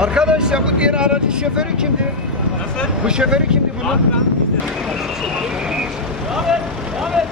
Arkadaş ya bu diğer aracın şoförü kimdi? Nasıl? Bu şoförü kimdi bunun? Devam et. Devam et.